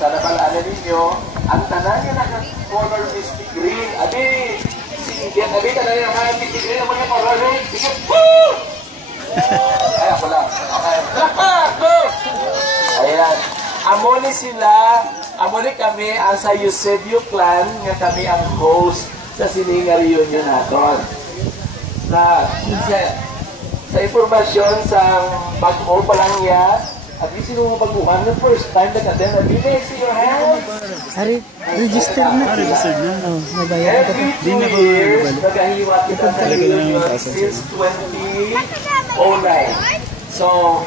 sa nabalaanan ninyo, ang tanan niya naka-color misty green. Abi, sige, abi, tanan niya naka-misty green. Ang mga color rin. Sige, woo! Ay, ako lang. Okay. Go! Ayan. Amo ni sila, amo ni kami ang sa Eusebio clan nga kami ang host sa Silinga reunion naton. Sa impormasyon sa pag-o pa lang niya, at least sino mga baguhan na first time na ka-attend, at least see your hands. Hari, register na. Registered na. Oh, nabayad ako. Every 2 years, naghahiwat kita sa reunion since 2009. So,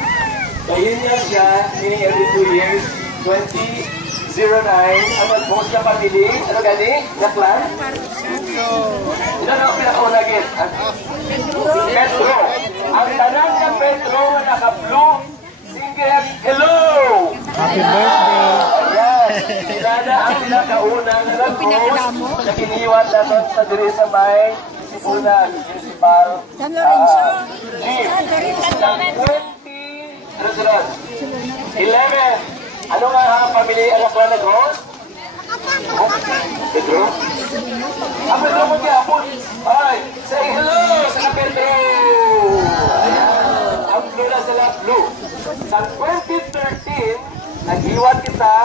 ngayon niya siya, meaning every 2 years, 2009, ang mag-host na pamili. Ano gani? Na plan? Ito na ang pinakauna git. Petro. Ang tanan ng Petro na naka-blue, single, hello! Happy birthday! Yes, sila na ang pinakauna na nag-host na kiniwat natin sa diri sa may Sibunan Municipal San Lorenzo. Gym. Ng 20, ano sunod? 11. Ano nga ang pamili ang akla nag-host? Pedro? Ah, Pedro mo gyapon. Ay, say hello sa Pedro! Ayan. Ang blue na sila, blue. Sa 2013, nag-iwan kita